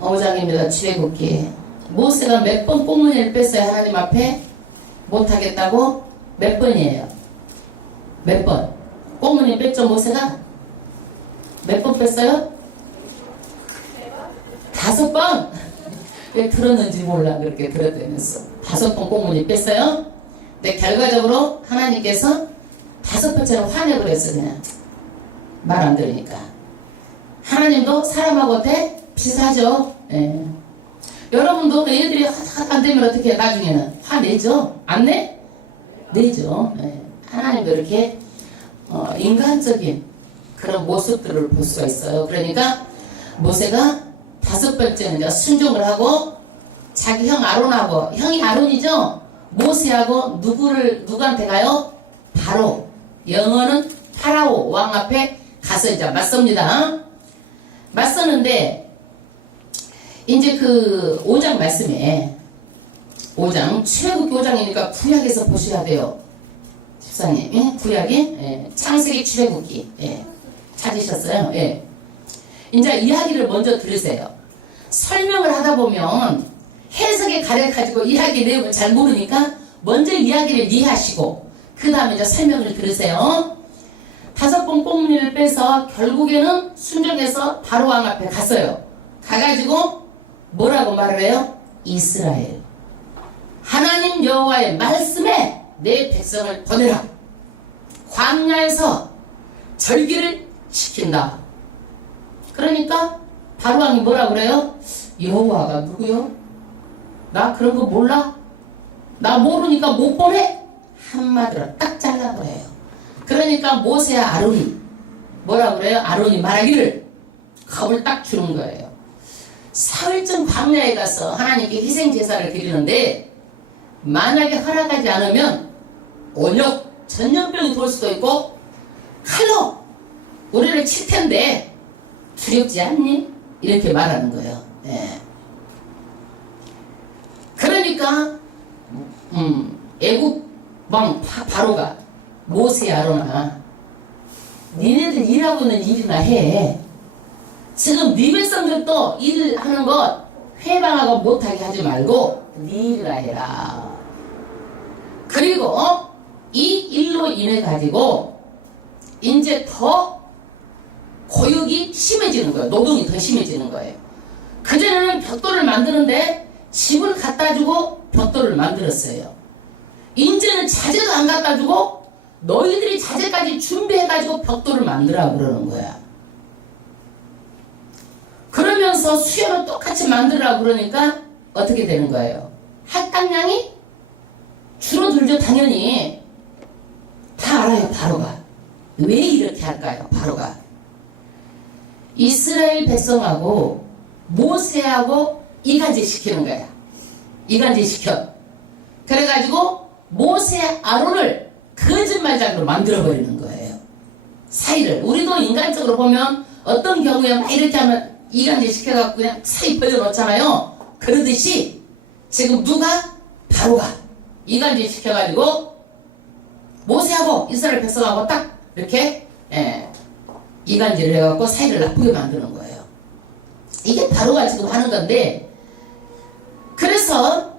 5장입니다. 출애굽기. 모세가 몇 번 꽁무니를 뺐어요? 하나님 앞에 못하겠다고? 몇 번이에요? 몇 번? 꽁무니 뺐죠 모세가? 몇 번 뺐어요? 5번? 왜 들었는지 몰라. 그렇게 들었다면서 5번 꽁무니 뺐어요? 근데 결과적으로 하나님께서 5번째는 화내고 그랬어. 그냥 말 안 들으니까. 하나님도 사람하고 비슷하죠. 예. 여러분도 애들이 안 되면 어떻게 해? 나중에는 화내죠? 안 내? 내죠. 예. 하나님도 이렇게 인간적인 그런 모습들을 볼 수가 있어요. 그러니까 모세가 5번째는 이제 순종을 하고 자기 형 아론하고, 형이 아론이죠? 모세하고 누구한테 가요? 바로, 영어는 파라오 왕 앞에 가서 이제 맞섭니다. 맞섰는데 이제 그 5장 말씀에 5장 출애굽기 5장이니까 구약에서 보셔야 돼요. 집사님, 예? 구약에 예. 창세기 출애굽기 예. 찾으셨어요? 예. 이제 이야기를 먼저 들으세요. 설명을 하다 보면 해석에 가려가지고 이야기 내용을 잘 모르니까 먼저 이야기를 이해하시고 그 다음에 이제 설명을 들으세요. 5번 꽁무니를 빼서 결국에는 순종해서 바로 왕 앞에 갔어요. 가가지고 뭐라고 말을 해요? 이스라엘, 하나님 여호와의 말씀에 내 백성을 보내라. 광야에서 절기를 시킨다. 그러니까 바로 왕이 뭐라 그래요? 여호와가 누구요? 나 그런 거 몰라? 나 모르니까 못 보내? 한마디로 딱 잘라버려요. 그러니까 모세와 아론이 뭐라 그래요? 아론이 말하기를 겁을 딱 주는 거예요. 사흘쯤 광야에 가서 하나님께 희생제사를 드리는데 만약에 허락하지 않으면 온역, 전염병이 돌 수도 있고 칼로 우리를 칠 텐데 두렵지 않니? 이렇게 말하는 거예요. 네. 그러니까 애국 왕 바로가 모세 아론아, 니네들 일하고 있는 일이나 해. 지금 네 백성들도 일하는 것 회방하고 못하게 하지 말고 네 일이나 해라. 그리고 이 일로 인해 가지고 이제 더 고육이 심해지는 거예요. 노동이 더 심해지는 거예요. 그전에는 벽돌을 만드는데 집을 갖다 주고 벽돌을 만들었어요. 이제는 자재도 안 갖다 주고 너희들이 자재까지 준비해가지고 벽돌을 만들라 그러는 거야. 그러면서 수요는 똑같이 만들라 그러니까 어떻게 되는 거예요? 할당량이 줄어들죠. 당연히 다 알아요. 바로가 왜 이렇게 할까요? 바로가 이스라엘 백성하고 모세하고 이간질 시키는 거야. 이간질 시켜. 그래가지고 모세 아론을 거짓말장으로 만들어버리는 거예요. 사이를. 우리도 인간적으로 보면 어떤 경우에 막 이렇게 하면 이간질 시켜갖고 그냥 사이 벌려놓잖아요. 그러듯이 지금 누가? 바로가 이간질 시켜가지고 모세하고 이스라엘 백성하고 딱 이렇게 이간질을 해갖고 사이를 나쁘게 만드는 거예요. 이게 바로가 지금 하는 건데, 그래서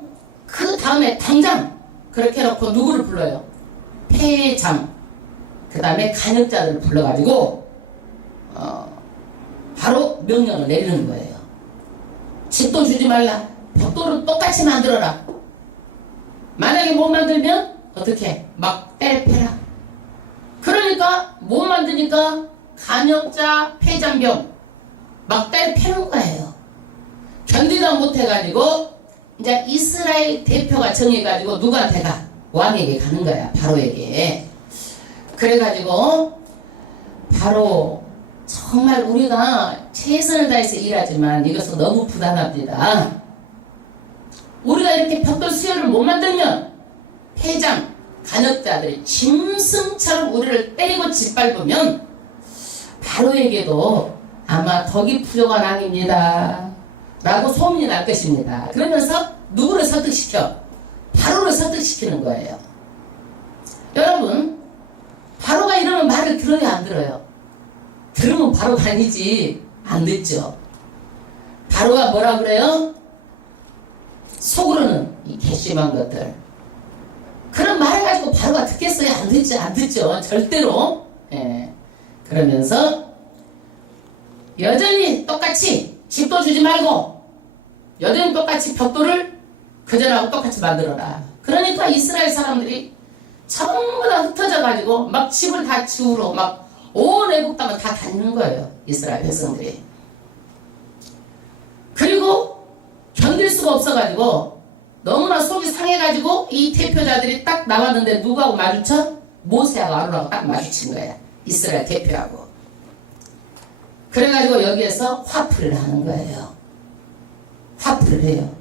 그 다음에 당장 그렇게 해놓고 누구를 불러요? 패장, 그 다음에 간역자들을 불러가지고 바로 명령을 내리는 거예요. 집도 주지 말라. 벽돌은 똑같이 만들어라. 만약에 못 만들면 어떻게? 막 때려패라. 그러니까 못 만드니까 간역자, 폐장병 막 때려패는 거예요. 견디다 못해가지고 이제 이스라엘 대표가 정해가지고 누구한테 가? 왕에게 가는 거야. 바로에게. 그래가지고 바로 정말 우리가 최선을 다해서 일하지만 이것은 너무 부담합니다. 우리가 이렇게 벽돌 수요를 못 만들면 폐장, 간역자들이 짐승처럼 우리를 때리고 짓밟으면 바로에게도 아마 덕이 부족한 왕입니다 라고 소문이 날 것입니다. 그러면서 누구를 설득시켜? 바로를 설득시키는 거예요. 여러분, 바로가 이러면 말을 들어요, 안 들어요? 들으면 바로가 아니지. 안 듣죠. 바로가 뭐라 그래요? 속으로는 이 괘씸한 것들. 그런 말을 가지고 바로가 듣겠어요? 안 듣죠. 절대로. 예. 그러면서 여전히 똑같이 집도 주지 말고 여전히 똑같이 벽돌을 그전하고 똑같이 만들어라. 그러니까 이스라엘 사람들이 전부 다 흩어져 가지고 막 집을 다 지우러 막 온 애국 땅을 다 다니는 거예요. 이스라엘 백성들이. 그리고 견딜 수가 없어가지고 너무나 속이 상해가지고 이 대표자들이 딱 나왔는데 누구하고 마주쳐? 모세하고 아론하고 딱 마주친 거야. 이스라엘 대표하고. 그래가지고 여기에서 화풀이를 하는 거예요. 화풀이를 해요.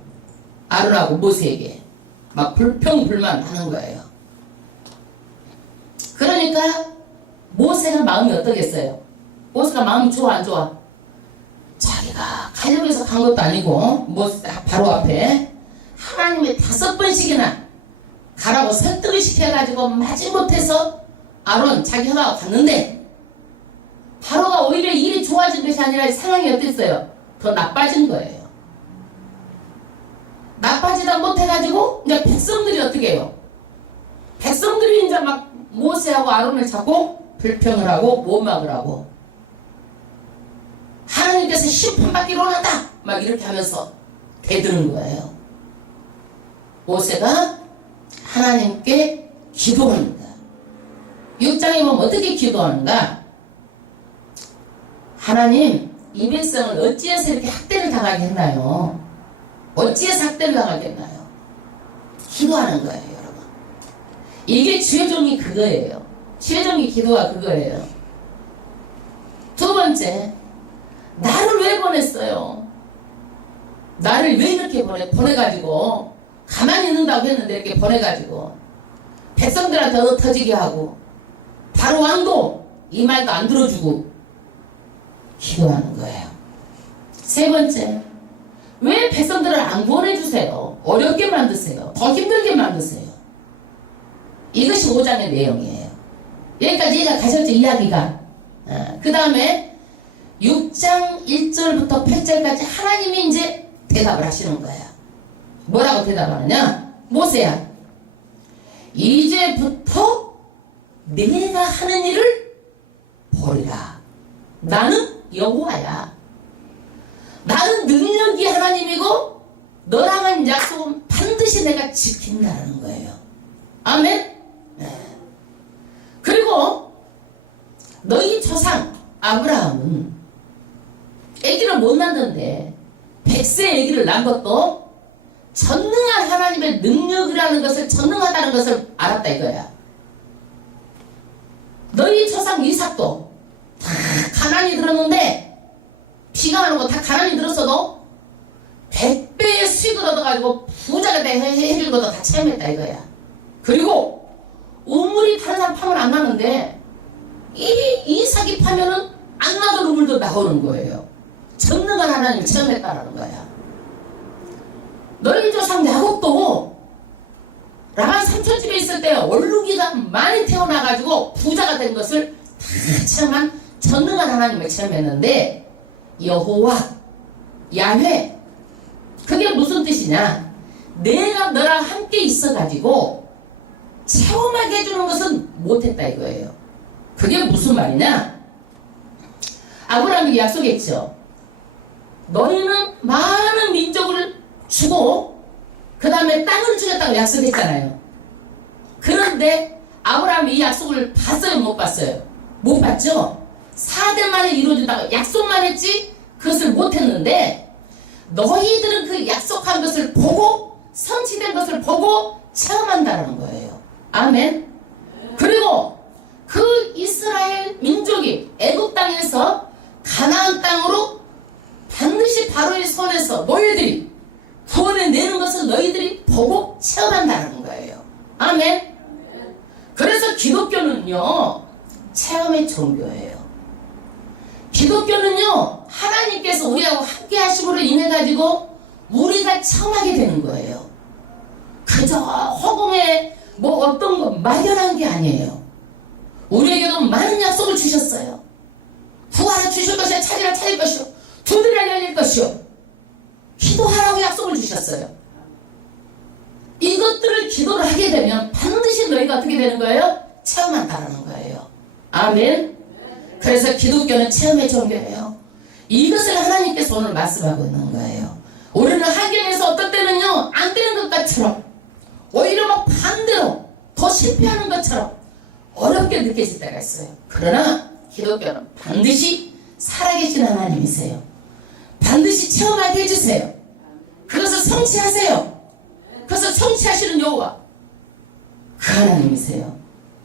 아론하고 모세에게 막 불평불만 하는 거예요. 그러니까 모세가 마음이 어떠겠어요? 모세가 마음이 좋아 안 좋아? 자기가 가려고 해서 간 것도 아니고 모세 바로 앞에 하나님이 5번씩이나 가라고 설득을 시켜가지고 마지못해서 아론 자기 형하고 갔는데 바로가 오히려 일이 좋아진 것이 아니라 상황이 어땠어요? 더 나빠진 거예요. 나빠지다 못해가지고 이제 백성들이 어떻게 해요? 백성들이 이제 막 모세하고 아론을 잡고 불평을 하고 모막을 하고 하나님께서 심판받기로 한다 막 이렇게 하면서 대드는 거예요. 모세가 하나님께 기도합니다. 6장에 보면 어떻게 기도하는가? 하나님, 이 백성을 어찌해서 이렇게 학대를 당하게 했나요? 어찌해서 학대를 당하게 했나요? 기도하는 거예요, 여러분. 이게 주의종이 그거예요. 주의종이 기도가 그거예요. 두 번째, 나를 왜 보냈어요? 나를 왜 이렇게 보내가지고 가만히 있는다고 했는데 이렇게 보내가지고 백성들한테 흩어지게 하고 바로 왕도 이 말도 안 들어주고 기도하는 거예요. 세 번째, 왜 백성들을 안 구원해주세요? 어렵게 만드세요. 더 힘들게 만드세요. 이것이 5장의 내용이에요. 여기까지 이해가 가셨죠? 이야기가. 그 다음에 6장 1절부터 8절까지 하나님이 이제 대답을 하시는 거예요. 뭐라고 대답하느냐? 모세야, 이제부터 내가 하는 일을 보리라. 나는 여호와야. 나는 능력이 하나님이고 너랑 한 약속은 반드시 내가 지킨다는 거예요. 아멘? 네. 그리고 너희 조상 아브라함은 아기를 못 낳는데 100세 아기를 낳은 것도 전능한 하나님의 능력이라는 것을, 전능하다는 것을 알았다 이거야. 너희 조상 이삭도 다 가난이 들었는데 비가 안 오고 다 가난이 들었어도 100배의 수익을 얻어가지고 부자가 해줄 것도 다 체험했다 이거야. 그리고 우물이 다른 사람 파면 안 나는데 이 이삭이 파면은 안 나던 우물도 나오는 거예요. 전능한 하나님을 체험했다라는 거야. 너희 조상 야곱도 라반 삼촌집에 있을 때 얼룩이가 많이 태어나가지고 부자가 된 것을 다 체험한 전능한 하나님을 체험했는데 여호와, 야훼, 그게 무슨 뜻이냐? 내가 너랑 함께 있어가지고 체험하게 해주는 것은 못했다 이거예요. 그게 무슨 말이냐? 아브라함에게 약속했죠. 너희는 많은 민족을 주고 그 다음에 땅을 주겠다고 약속했잖아요. 그런데 아브라함이 이 약속을 봤어요? 못 봤어요? 못 봤죠? 4대 만에 이루어진다고 약속만 했지 그것을 못했는데 너희들은 그 약속한 것을 보고 성취된 것을 보고 체험한다는 거예요. 아멘. 그리고 그 이스라엘 민족이 애굽 땅에서 가나안 땅으로 반드시 바로의 손에서 너희들이 구원해내는 것을 너희들이 보고 체험한다는 거예요. 아멘. 그래서 기독교는요 체험의 종교예요. 기독교는요 하나님께서 우리하고 함께 하심으로 인해 가지고 우리가 체험하게 되는 거예요. 그저 허공에 뭐 어떤 거 막연한 게 아니에요. 우리에게도 많은 약속을 주셨어요. 구하라 주실 것이요, 찾으라 찾을 것이요, 두드리라 열릴 것이요. 명령을 주셨어요. 이것들을 기도를 하게 되면 반드시 너희가 어떻게 되는 거예요? 체험한다는 거예요. 아멘. 그래서 기독교는 체험의 종교예요. 이것을 하나님께서 오늘 말씀하고 있는 거예요. 우리는 환경에서 어떤 때는요 안 되는 것처럼 오히려 막 반대로 더 실패하는 것처럼 어렵게 느껴질 때가 있어요. 그러나 기독교는 반드시 살아계신 하나님이세요. 반드시 체험하게 해주세요. 그것을 성취하세요. 그것을 성취하시는 여호와 그 하나님이세요.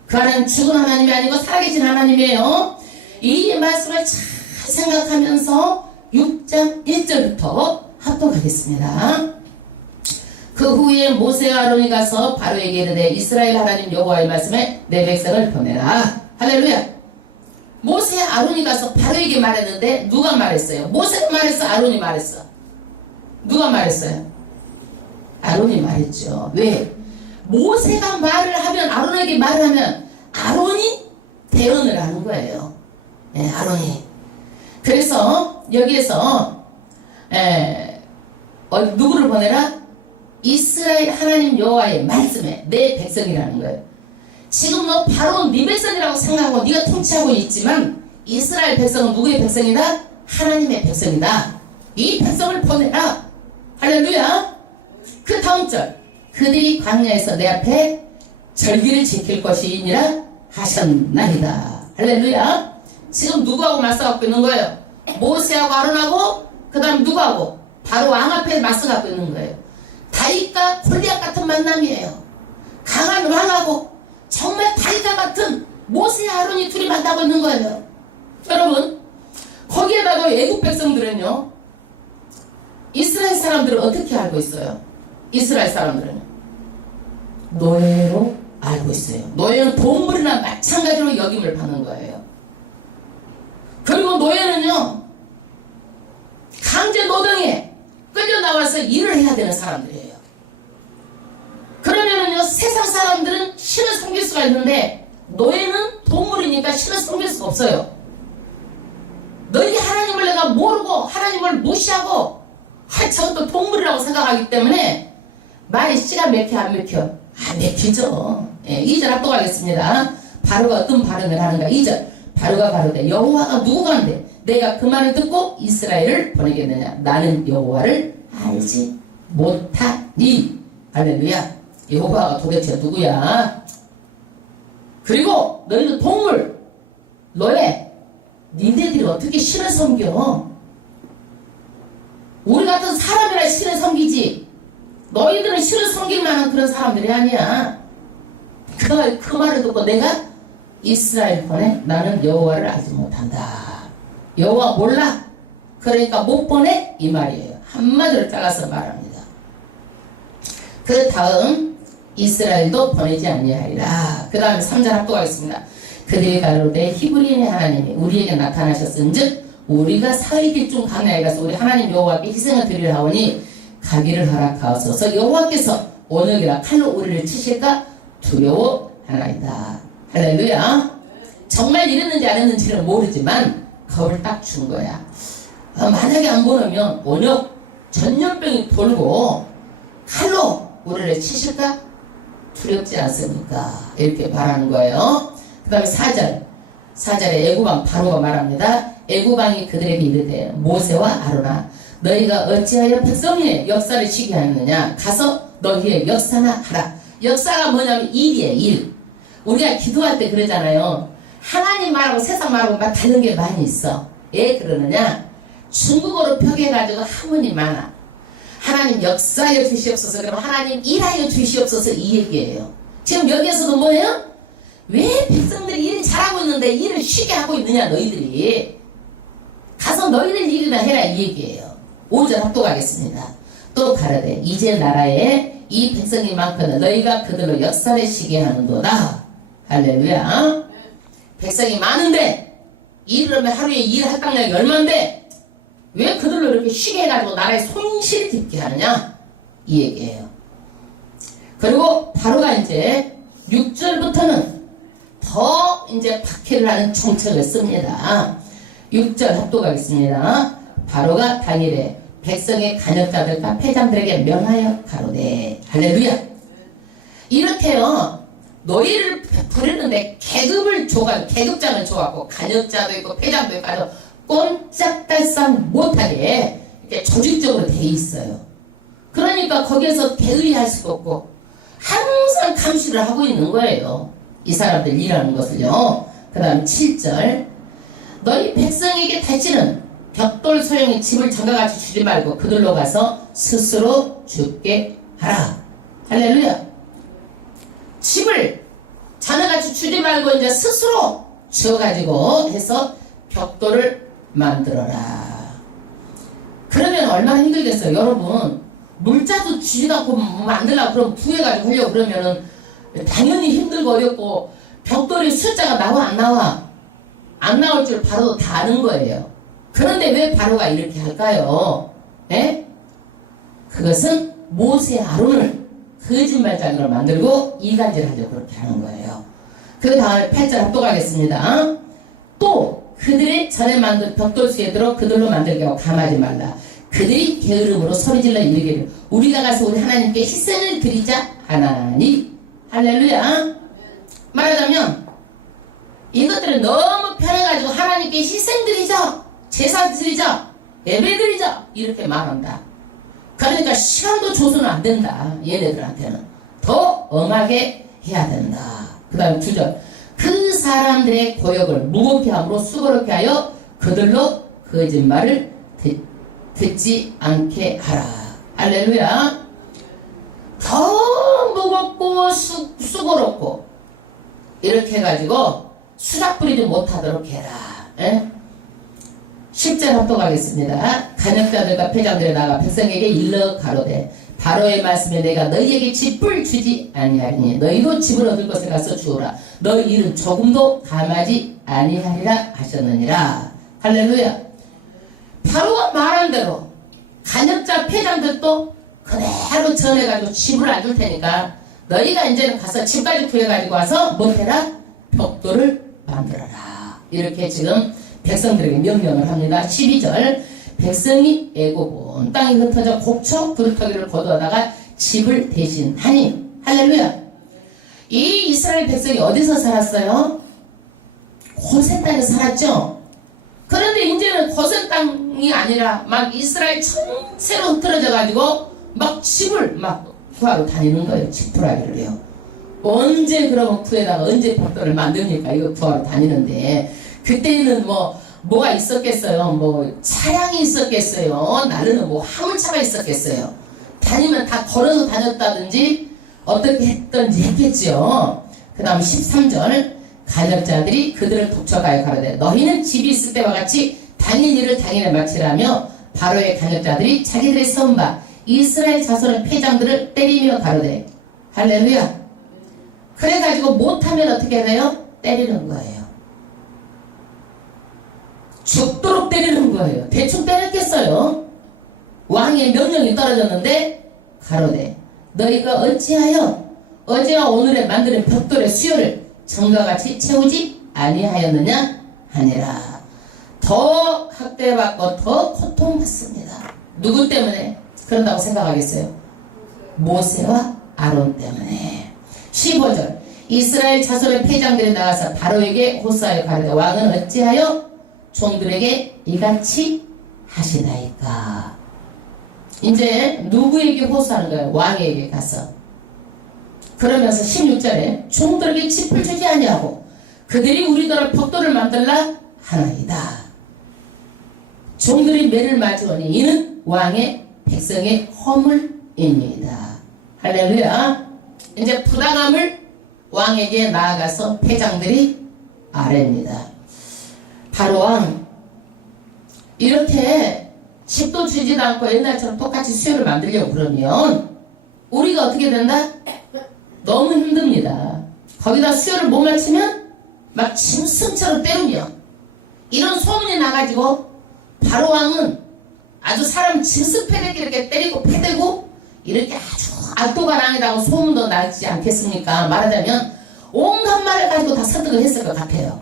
그 하나님 죽은 하나님이 아니고 살아계신 하나님이에요. 이 말씀을 잘 생각하면서 6장 1절부터 합독하겠습니다. 그 후에 모세와 아론이 가서 바로에게 이르되 이스라엘 하나님 여호와의 말씀에 내 백성을 보내라. 할렐루야. 모세와 아론이 가서 바로에게 말했는데 누가 말했어요? 모세가 말했어? 아론이 말했어? 누가 말했어요? 아론이 말했죠. 왜? 모세가 말을 하면 아론에게 말을 하면 아론이 대언을 하는 거예요. 네, 아론이. 그래서 여기에서 누구를 보내라? 이스라엘 하나님 여호와의 말씀에 내 백성이라는 거예요. 지금 너 바로 네 백성이라고 생각하고 네가 통치하고 있지만 이스라엘 백성은 누구의 백성이다? 하나님의 백성이다. 이 백성을 보내라. 할렐루야. 그 다음 절 그들이 광야에서 내 앞에 절기를 지킬 것이니라 하셨나이다. 할렐루야. 지금 누구하고 맞서갖고 있는 거예요? 모세하고 아론하고 그 다음 누구하고? 바로 왕 앞에 맞서갖고 있는 거예요. 다윗과 골리앗 같은 만남이에요. 강한 왕하고 정말 다윗과 같은 모세와 아론이 둘이 만나고 있는 거예요. 여러분 거기에다가 애국 백성들은요 이스라엘 사람들을 어떻게 알고 있어요? 이스라엘 사람들은 노예로 알고 있어요. 노예는 동물이나 마찬가지로 역임을 받는 거예요. 그리고 노예는요 강제 노동에 끌려 나와서 일을 해야 되는 사람들이에요. 그러면은요 세상 사람들은 신을 섬길 수가 있는데 노예는 동물이니까 신을 섬길 수가 없어요. 너희 하나님을 내가 모르고 하나님을 무시하고 저것도 동물이라고 생각하기 때문에 말이 씨가 맥혀 안 맥혀? 안 맥히죠. 예, 2절 합독하겠습니다. 바로가 어떤 발언을 하는가? 2절 바로가 바로되 여호와가 누구간데 내가 그 말을 듣고 이스라엘을 보내겠느냐? 나는 여호와를 알지 못하니. 할렐루야. 여호와가 도대체 누구야? 그리고 너희는 동물 노예 니네들이 어떻게 신을 섬겨? 우리 같은 사람이라 신을 섬기지 너희들은 신을 섬길 만한 그런 사람들이 아니야. 그 말을 듣고 내가 이스라엘 보내? 나는 여호와를 알지 못한다. 여호와 몰라? 그러니까 못 보내? 이 말이에요. 한마디로 잘라서 말합니다. 그 다음 이스라엘도 보내지 아니하리라. 그 다음에 3절 합독하겠습니다. 그들이 가로되 히브리인의 하나님이 우리에게 나타나셨은즉 우리가 사흘길 중 광야에 가서 우리 하나님 여호와께 희생을 드리려 하오니 가기를 허락하옵소서. 여호와께서 오늘이라 칼로 우리를 치실까 두려워하나이다. 할렐루야. 정말 이랬는지 안 했는지는 모르지만 겁을 딱 준 거야. 만약에 안 보내면 원역 전염병이 돌고 칼로 우리를 치실까 두렵지 않습니까? 이렇게 말하는 거예요. 그 다음에 4절에 애구방 바로가 말합니다. 애구방이 그들에게 이르되 모세와 아론아 너희가 어찌하여 백성의 역사를 쉬게 하느냐? 가서 너희의 역사나 하라. 역사가 뭐냐면 일이에요. 일. 우리가 기도할 때 그러잖아요. 하나님 말하고 세상 말하고 막 다른 게 많이 있어. 왜 그러느냐? 중국어로 표기해가지고 한문이 많아. 하나님 역사하여 주시옵소서. 그럼 하나님 일하여 주시옵소서 이 얘기예요. 지금 여기에서도 뭐예요? 왜 백성들이 일 잘하고 있는데 일을 쉬게 하고 있느냐 너희들이. 가서 너희들 일이나 해라 이 얘기예요. 5절 합독하겠습니다. 또 가라되 이제 나라에 이 백성이 많거든 너희가 그들로 역사를 쉬게 하는도다. 할렐루야. 백성이 많은데 일을 하면 하루에 일 할당량이 얼만데 왜 그들로 이렇게 쉬게 해가지고 나라에 손실 깊게 하느냐 이 얘기예요. 그리고 바로가 이제 6절부터는 더 이제 박해를 하는 정책을 씁니다. 6절 합독하겠습니다. 바로가 당일에 백성의 간역자들과 패장들에게 명하여 가로되. 할렐루야. 이렇게요, 노예를 부르는데 계급장을 줘갖고 간역자도 있고 패장도 있고 아주 꼼짝달싹 못하게 이렇게 조직적으로 돼 있어요. 그러니까 거기에서 게을리할 수도 없고 항상 감시를 하고 있는 거예요. 이 사람들 일하는 것을요. 그 다음 7절, 너희 백성에게 다시는 벽돌 소용의 집을 장가같이 주지 말고 그들로 가서 스스로 죽게 하라. 할렐루야. 집을 자네같이 주지 말고 이제 스스로 지어가지고 해서 벽돌을 만들어라. 그러면 얼마나 힘들겠어요. 여러분, 물자도 주지도 않고 만들려고 그러면 구해가지고 하려고 그러면은 당연히 힘들고 어렵고, 벽돌이 숫자가 나와 안 나와? 안 나올 줄 바로도 다 아는 거예요. 그런데 왜 바로가 이렇게 할까요? 예? 그것은 모세 아론을 거짓말장으로 만들고 이간질을 하려고 그렇게 하는 거예요. 그 다음에 8절 합독 하겠습니다. 또 그들이 전에 만든 벽돌수에 들어 그들로 만들게 하고 감하지 말라. 그들이 게으름으로 소리질러 이르기를 우리가 가서 우리 하나님께 희생을 드리자 하나니. 할렐루야. 말하자면 이것들은 너무 편해가지고 하나님께 희생 드리자, 제사 드리자, 예배 드리자 이렇게 말한다. 그러니까 시간도 줘서는 안 된다. 얘네들한테는 더 엄하게 해야 된다. 그 다음 9절, 그 사람들의 고역을 무겁게 함으로 수고롭게 하여 그들로 거짓말을 듣지 않게 하라. 할렐루야. 더 무겁고 수고롭고 이렇게 해가지고 수작 부리지 못하도록 해라. 에? 10절 합독하겠습니다. 간역자들과 패장들에 나가 백성에게 일러 가로되 바로의 말씀에 내가 너희에게 집을 주지 아니하리니 너희도 집을 얻을 것에 가서 주오라. 너희 일은 조금도 감하지 아니하리라 하셨느니라. 할렐루야. 바로가 말한 대로 간역자 패장들도 그대로 전해가지고 집을 안 줄 테니까 너희가 이제는 가서 집까지 구해가지고 와서 못해라? 벽돌을 만들어라. 이렇게 지금 백성들에게 명령을 합니다. 12절, 백성이 애굽 온 땅이 흩어져 곡초 그루터기를 거두어다가 집을 대신하니. 할렐루야. 이 이스라엘 백성이 어디서 살았어요? 고센 땅에 살았죠. 그런데 이제는 고센 땅이 아니라 막 이스라엘 전체로 흩어져 가지고 막 집을 막 구하러 다니는 거예요. 집구하기를 해요. 언제 그러면 구에다가 언제 벽돌을 만듭니까? 이거 구하러 다니는데 그때는 뭐가 있었겠어요? 뭐 차량이 있었겠어요? 나르는 뭐 화물차가 있었겠어요? 다니면 다 걸어서 다녔다든지 어떻게 했던지 했겠죠. 그 다음 13절, 간역자들이 그들을 독촉하여 가로되 너희는 집이 있을 때와 같이 당일 일을 당일에 마치라며 바로의 간역자들이 자기들의 선바 이스라엘 자손의 패장들을 때리며 가로되. 할렐루야. 그래가지고 못하면 어떻게 돼요? 때리는 거예요. 죽도록 때리는 거예요. 대충 때렸겠어요. 왕의 명령이 떨어졌는데 가로되 너희가 어찌하여 어제와 오늘에 만드는 벽돌의 수요를 전과 같이 채우지 아니하였느냐 하니라. 더 학대받고 더 고통받습니다. 누구 때문에 그런다고 생각하겠어요? 모세와 아론 때문에. 15절, 이스라엘 자손의 패장들이 나가서 바로에게 호소하여 가로되 왕은 어찌하여 종들에게 이같이 하시나이까. 이제 누구에게 호소하는 거예요? 왕에게 가서. 그러면서 16절에 종들에게 짚을 주지 아니하고 그들이 우리더러 벽돌을 만들라 하나이다. 종들이 매를 맞으오니 이는 왕의 백성의 허물입니다. 할렐루야. 이제 부당함을 왕에게 나아가서 패장들이 아뢰입니다. 바로 왕, 이렇게 집도 주지도 않고 옛날처럼 똑같이 수요를 만들려고 그러면 우리가 어떻게 된다? 너무 힘듭니다. 거기다 수요를 못 맞추면 막 짐승처럼 때리며 이런 소문이 나가지고 바로 왕은 아주 사람 짐승 패대기 이렇게 때리고 패대고 이렇게 아주 악도가랑이라고 소문도 나지 않겠습니까? 말하자면 온갖 말을 가지고 다 설득을 했을 것 같아요.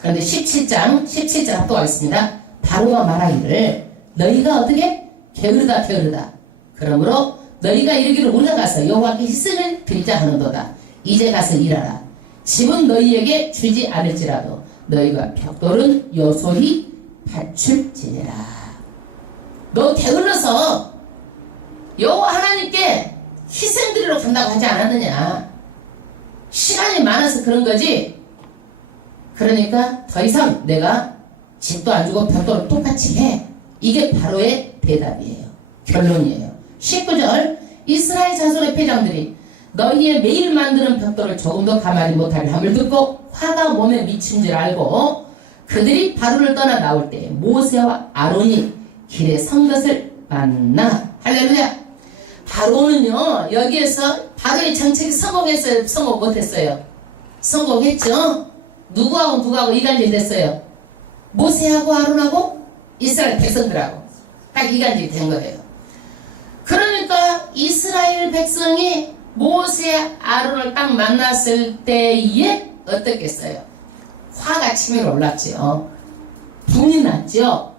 그런데 17장 합독하겠습니다. 바로가 말하기를 너희가 어떻게? 게으르다. 그러므로 너희가 이르기를 우리가 가서 여호와께 희생을 드리자 하는도다. 이제 가서 일하라. 집은 너희에게 주지 않을지라도 너희가 벽돌은 요소히 받출지니라. 너 게을러서 여호와 하나님께 희생 드리러 간다고 하지 않았느냐? 시간이 많아서 그런 거지. 그러니까 더 이상 내가 집도 안 주고 벽돌을 똑같이 해. 이게 바로의 대답이에요. 결론이에요. 19절 이스라엘 자손의 패장들이 너희의 매일 만드는 벽돌을 조금도 가만히 못하게 함을 듣고 화가 몸에 미친 줄 알고 그들이 바로를 떠나 나올 때 모세와 아론이 길에 선 것을 만나. 할렐루야. 바로는요 여기에서 바로의 정책이 성공했어요? 성공 못했어요? 성공했죠. 누구하고 이간질 됐어요? 모세하고 아론하고 이스라엘 백성들하고 딱 이간질이 된 거예요. 그러니까 이스라엘 백성이 모세 아론을 딱 만났을 때에 어떻겠어요? 화가 치밀어 올랐죠. 분이 났죠.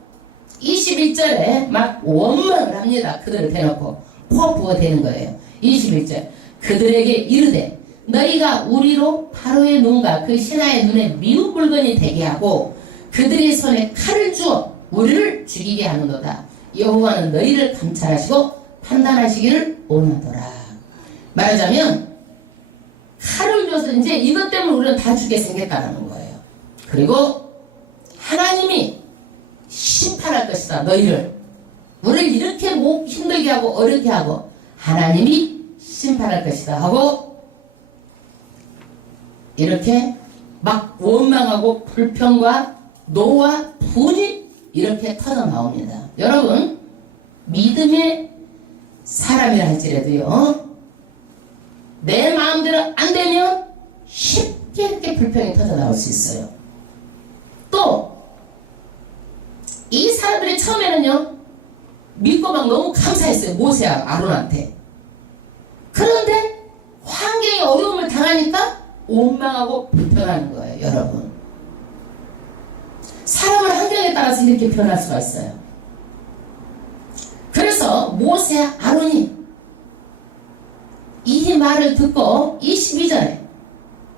21절에 막 원망을 합니다. 그들을 대놓고 포부가 되는 거예요. 21절 그들에게 이르되 너희가 우리로 바로의 눈과 그 신하의 눈에 미운 물건이 되게 하고 그들의 손에 칼을 주어 우리를 죽이게 하는도다. 여호와는 너희를 감찰하시고 판단하시기를 원하더라. 말하자면 칼을 줘서 이제 이것 때문에 우리는 다 죽게 생겼다는 거예요. 그리고 하나님이 심판할 것이다. 너희를 우리를 이렇게 힘들게 하고 어렵게 하고 하나님이 심판할 것이다 하고 이렇게 막 원망하고 불평과 노와 분이 이렇게 터져 나옵니다. 여러분 믿음의 사람이라 할지라도요 내 마음대로 안 되면 쉽게 이렇게 불평이 터져 나올 수 있어요. 또 이 사람들이 처음에는요 믿고 막 너무 감사했어요. 모세와 아론한테. 그런데 환경이 어려움을 당하니까 원망하고 불평하는 거예요. 여러분 사람은 환경에 따라서 이렇게 변할 수가 있어요. 그래서 모세와 아론이 이 말을 듣고 22절에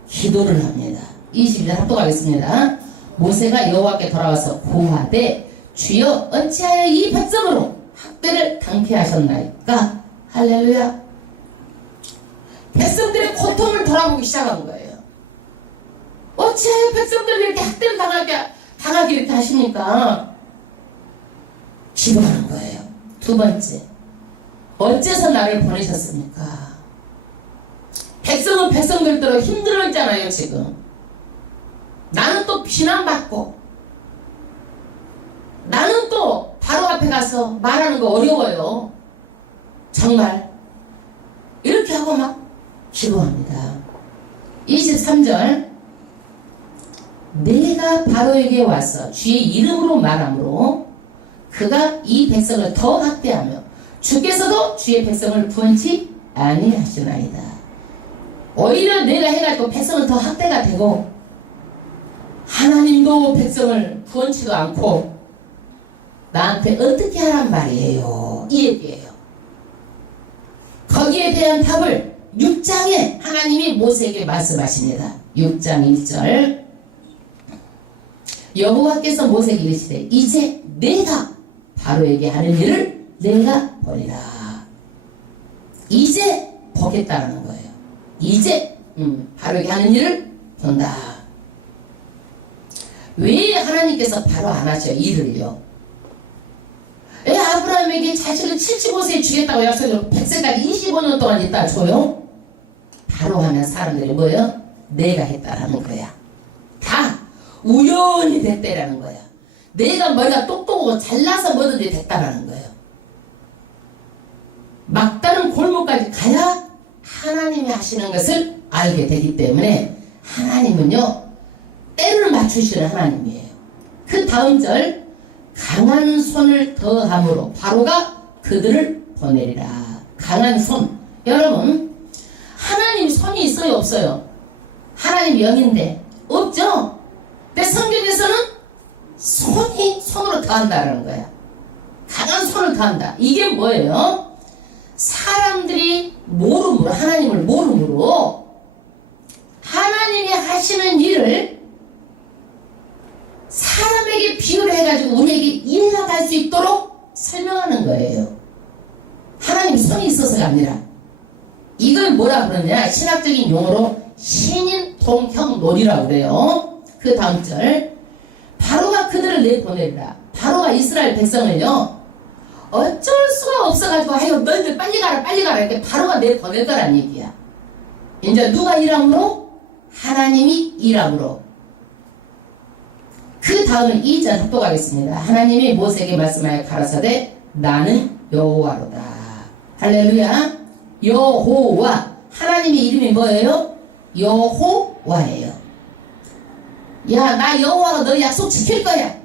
기도를 합니다. 22절 합독하겠습니다. 모세가 여호와께 돌아와서 고하되 주여 어찌하여 이 백성으로 학대를 당케 하셨나이까. 할렐루야. 백성들의 고통을 돌아보기 시작한 거예요. 어찌하여 백성들이 이렇게 학대를 당하게 이렇게 하십니까? 기도하는 거예요. 두 번째, 어째서 나를 보내셨습니까? 백성은 백성들대로 힘들었잖아요. 지금 나는 또 비난받고 나는 또 바로 앞에 가서 말하는 거 어려워요. 정말 이렇게 하고 막 기도합니다. 23절 내가 바로에게 와서 주의 이름으로 말하므로 그가 이 백성을 더 학대하며 주께서도 주의 백성을 구원치 아니하시나이다. 오히려 내가 해가지고 백성은 더 학대가 되고 하나님도 백성을 구원치도 않고 나한테 어떻게 하란 말이에요. 이 얘기예요. 거기에 대한 답을 6장에 하나님이 모세에게 말씀하십니다. 6장 1절 여호와께서 모세에게 이르시되 이제 내가 바로에게 하는 일을 내가 보리라. 이제 보겠다는 거예요. 이제 바로에게 하는 일을 본다. 왜 하나님께서 바로 안 하셔? 일을요. 왜 아브라함에게 자식을 75세에 주겠다고 약속을 100세까지 25년 동안 있다 줘요? 바로 하면 사람들이 뭐예요? 내가 했다라는 거야. 다 우연히 됐다라는 거야. 내가 머리가 똑똑하고 잘나서 뭐든지 됐다라는 거예요. 막다른 골목까지 가야 하나님이 하시는 것을 알게 되기 때문에 하나님은요 때를 맞추시는 하나님이에요. 그 다음 절 강한 손을 더함으로 바로가 그들을 보내리라. 강한 손. 여러분 하나님 손이 있어요 없어요? 하나님 영인데 없죠? 근데 성경에서는 손으로 더한다는 거야. 강한 손을 다한다. 이게 뭐예요? 사람들이 모름으로, 하나님을 모름으로 하나님이 하시는 일을 사람에게 비유를 해가지고 우리에게 이해가 수 있도록 설명하는 거예요. 하나님 손이 있어서가 아니라. 이걸 뭐라 그러냐? 신학적인 용어로 신인통형론이라고 그래요. 그 다음 절. 바로가 그들을 내보내리라. 바로가 이스라엘 백성을요, 어쩔 수가 없어가지고, 아유, 너희들 빨리 가라, 빨리 가라. 이렇게 바로가 내보낼 거란 얘기야. 이제 누가 일함으로? 하나님이 일함으로. 그 다음은 2절 합독하겠습니다. 하나님이 모세에게 말씀하여 가라사대 나는 여호와로다. 할렐루야. 여호와. 하나님의 이름이 뭐예요? 여호와예요. 야, 나 여호와가 너 약속 지킬 거야.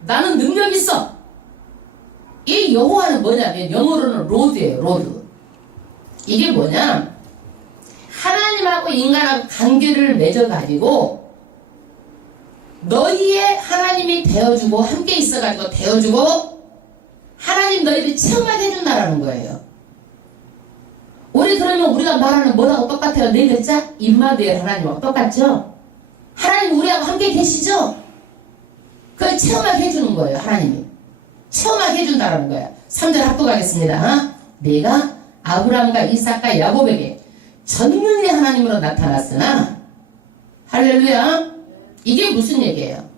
나는 능력 있어. 이 여호와는 뭐냐면 영어로는 로드예요. 로드. 이게 뭐냐? 하나님하고 인간하고 관계를 맺어가지고 너희의 하나님이 되어주고 함께 있어가지고 되어주고 하나님 너희를 체험하게 해준다라는 거예요. 우리 그러면 우리가 말하는 뭐하고 똑같아요? 네 글자? 임마누엘 하나님하고 똑같죠? 하나님 우리하고 함께 계시죠? 그걸 체험하게 해주는 거예요. 하나님이 체험하게 해준다라는 거야. 3절 합독하겠습니다. 내가 아브라함과 이삭과 야곱에게 전능의 하나님으로 나타났으나 할렐루야. 이게 무슨 얘기예요?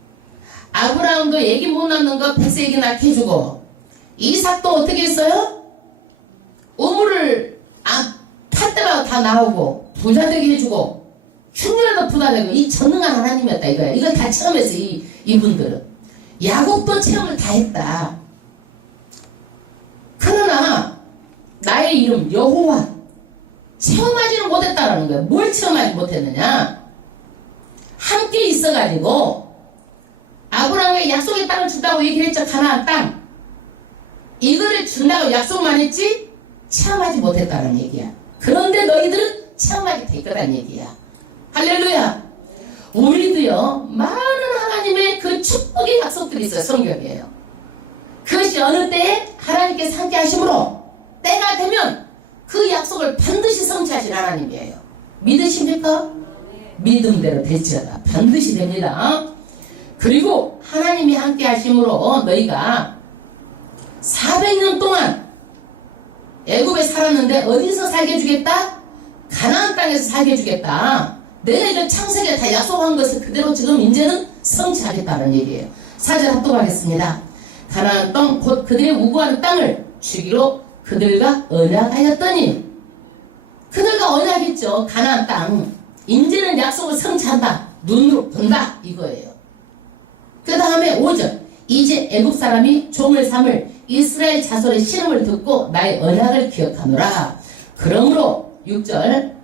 아브라함도 애기 못 낳는 거 100세 애기 낳게 해주고 이삭도 어떻게 했어요? 우물을 탈 때마다 다 나오고 부자 되게 해주고 흉년에도 부자 되고 이 전능한 하나님이었다 이거야. 이걸 다 체험했어. 이분들은. 야곱도 체험을 다 했다. 그러나 나의 이름 여호와 체험하지는 못했다라는 거예요. 뭘 체험하지 못했느냐? 함께 있어가지고 아브라함에게 약속의 땅을 준다고 얘기를 했죠. 가나안 땅. 이거를 준다고 약속만 했지 체험하지 못했다는 얘기야. 그런데 너희들은 체험하게 될 거란 얘기야. 할렐루야. 우리도요 많은 하나님의 그 축복의 약속들이 있어요. 성경이에요. 그것이 어느 때에 하나님께서 함께 하심으로 때가 되면 그 약속을 반드시 성취하신 하나님이에요. 믿으십니까? 믿음대로 될지어다. 반드시 됩니다. 그리고 하나님이 함께 하심으로 너희가 400년 동안 애굽에 살았는데 어디서 살게 해주겠다? 가나안 땅에서 살게 해주겠다. 내가 이런 창세기에 다 약속한 것을 그대로 지금 이제는 성취하겠다는 얘기예요. 4절 합독하겠습니다. 가나안 땅 곧 그들의 우구하는 땅을 주기로 그들과 언약하였더니 그들과 언약했죠. 가나안 땅 이제는 약속을 성취한다. 눈으로 본다 이거예요. 그 다음에 5절 이제 애굽 사람이 종을 삼을 이스라엘 자손의 신음을 듣고 나의 언약을 기억하노라. 그러므로 6절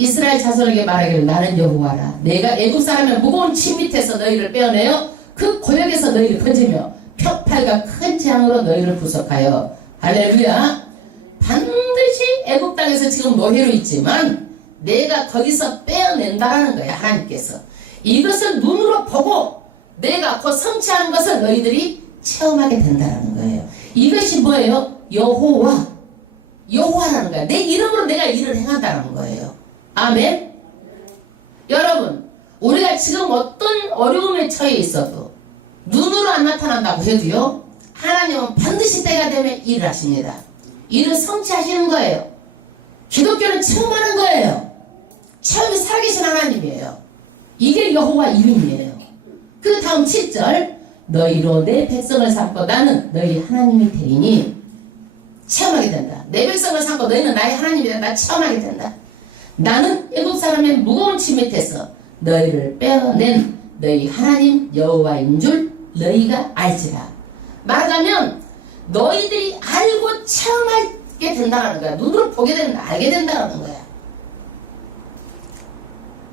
이스라엘 자손에게 말하기를 나는 여호와라. 내가 애굽 사람의 무거운 짐 밑에서 너희를 빼어내어 그 고역에서 너희를 건지며 펴팔과 큰 재앙으로 너희를 구속하여 할렐루야. 반드시 애굽 땅에서 지금 노예로 있지만 내가 거기서 빼어낸다라는 거야. 하나님께서 이것을 눈으로 보고 내가 곧 성취하는 것을 너희들이 체험하게 된다는 거예요. 이것이 뭐예요? 여호와. 여호와라는 거야. 내 이름으로 내가 일을 행한다는 거예요. 아멘. 여러분 우리가 지금 어떤 어려움에 처해 있어도 눈으로 안 나타난다고 해도요 하나님은 반드시 때가 되면 일을 하십니다. 일을 성취하시는 거예요. 기독교는 체험하는 거예요. 체험이 살아계신 하나님이에요. 이게 여호와 이름이에요. 그 다음 7절 너희로 내 백성을 삼고 나는 너희 하나님이 되리니 체험하게 된다. 내 백성을 삼고 너희는 나의 하나님이 된다. 체험하게 된다. 나는 애굽 사람의 무거운 짐 밑에서 너희를 빼어낸 너희 하나님 여호와인 줄 너희가 알지라. 말하자면 너희들이 알고 체험하게 된다는 거야. 눈으로 보게 된다. 알게 된다는 거야.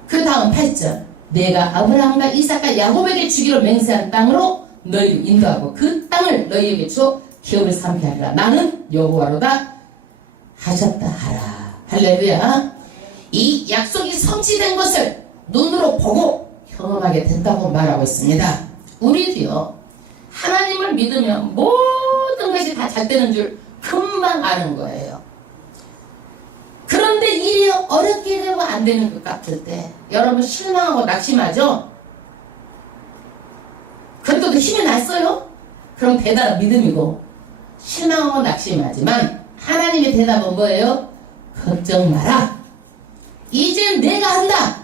그 다음 8절 내가 아브라함과 이삭과 야곱에게 주기로 맹세한 땅으로 너희를 인도하고 그 땅을 너희에게 주어 기업을 삼게 하리라. 나는 여호와로다 하셨다 하라. 할렐루야. 이 약속이 성취된 것을 눈으로 보고 경험하게 된다고 말하고 있습니다. 우리도요 하나님을 믿으면 모든 다 잘 되는 줄 금방 아는 거예요. 그런데 일이 어렵게 되고 안 되는 것 같을 때 여러분 실망하고 낙심하죠? 그래도 힘이 났어요? 그럼 대답은 믿음이고, 실망하고 낙심하지만 하나님의 대답은 뭐예요? 걱정 마라. 이제 내가 한다.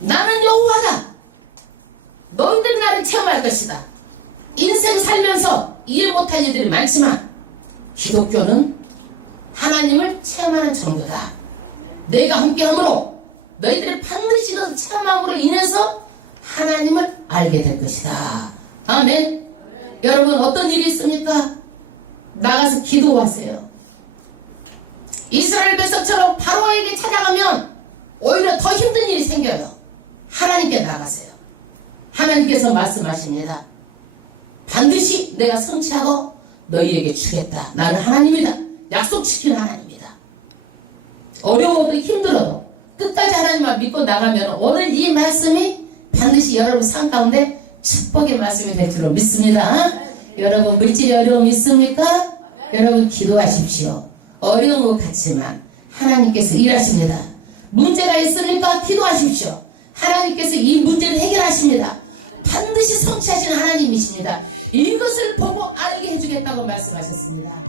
나는 여호와다. 너희들 나를 체험할 것이다. 인생 살면서 이해 못할 일들이 많지만 기독교는 하나님을 체험하는 정도다. 내가 함께함으로 너희들이 반드시 그 체험함으로 인해서 하나님을 알게 될 것이다. 아멘. 여러분 어떤 일이 있습니까? 나가서 기도하세요. 이스라엘 백성처럼 바로에게 찾아가면 오히려 더 힘든 일이 생겨요. 하나님께 나가세요. 하나님께서 말씀하십니다. 반드시 내가 성취하고 너희에게 주겠다. 나는 하나님이다. 약속시킨 하나님이다. 어려워도 힘들어도 끝까지 하나님만 믿고 나가면 오늘 이 말씀이 반드시 여러분 삶 가운데 축복의 말씀이 될 줄로 믿습니다. 여러분 물질이 어려움 있습니까? 여러분 기도하십시오. 어려운 것 같지만 하나님께서 일하십니다. 문제가 있습니까? 기도하십시오. 하나님께서 이 문제를 해결하십니다. 반드시 성취하시는 하나님이십니다. 이것을 보고 알게 해주겠다고 말씀하셨습니다.